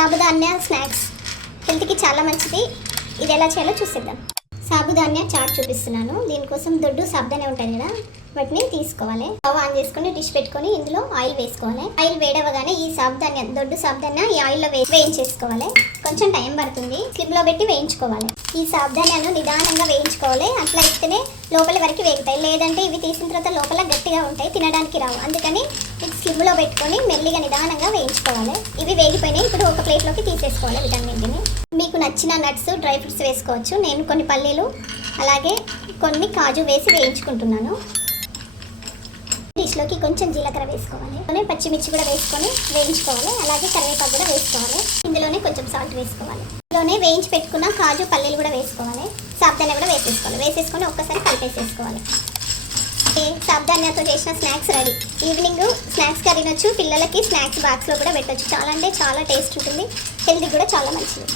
సాబుదాన్య snacks హెల్త్కి చాలా మంచిది. ఇది ఎలా చేయాలో చూసేద్దాం. సాబుదాన్య చాట్ చూపిస్తున్నాను. దీనికోసం దొడ్డు సాబుదాన్య ఉంటాయి కదా, వాటిని తీసుకోవాలి. స్టవ్ ఆన్ చేసుకొని డిష్ పెట్టుకొని ఇందులో ఆయిల్ వేసుకోవాలి. ఆయిల్ వేడవగానే ఈ సాబుదాన్య దొడ్డు సాబుదాన్య ఈ ఆయిల్లో వేయించేసుకోవాలి. కొంచెం టైం పడుతుంది, స్లిమ్లో పెట్టి వేయించుకోవాలి. ఈ సాబుదాన్యను నిదానంగా వేయించుకోవాలి. అట్లా ఇస్తేనే లోపల వరకు వేగుతాయి, లేదంటే ఇవి తీసిన తర్వాత లోపల గట్టిగా ఉంటాయి, తినడానికి రావు. అందుకని ఇది స్లిమ్లో పెట్టుకొని మెల్లిగా నిదానంగా వేయించుకోవాలి. ఇవి వేగిపోయినాయి. ఇప్పుడు ఒక ప్లేట్లోకి తీసేసుకోవాలి వీటన్నింటిని. మీకు నచ్చిన నట్స్, డ్రై ఫ్రూట్స్ వేసుకోవచ్చు. నేను కొన్ని పల్లీలు అలాగే కొన్ని కాజు వేసి వేయించుకుంటున్నాను. డిష్లోకి కొంచెం జీలకర్ర వేసుకోవాలి, పచ్చిమిర్చి కూడా వేసుకొని వేయించుకోవాలి. అలాగే కరివేపాకు కూడా వేసుకోవాలి. ఇందులోనే కొంచెం సాల్ట్ వేసుకోవాలి. ఇందులోనే వేయించి పెట్టుకున్న కాజు పల్లీలు కూడా వేసుకోవాలి. సాబుదాన్య కూడా వేసేసుకొని ఒక్కసారి కలిపేసేసుకోవాలి. సాబుదాన్యతో చేసిన స్నాక్స్ రెడీ. ఈవినింగ్ స్నాక్స్గా తినొచ్చు. పిల్లలకి స్నాక్స్ బాక్స్లో కూడా పెట్టచ్చు. చాలా అంటే చాలా టేస్ట్ ఉంటుంది. హెల్తీ కూడా చాలా మంచిది.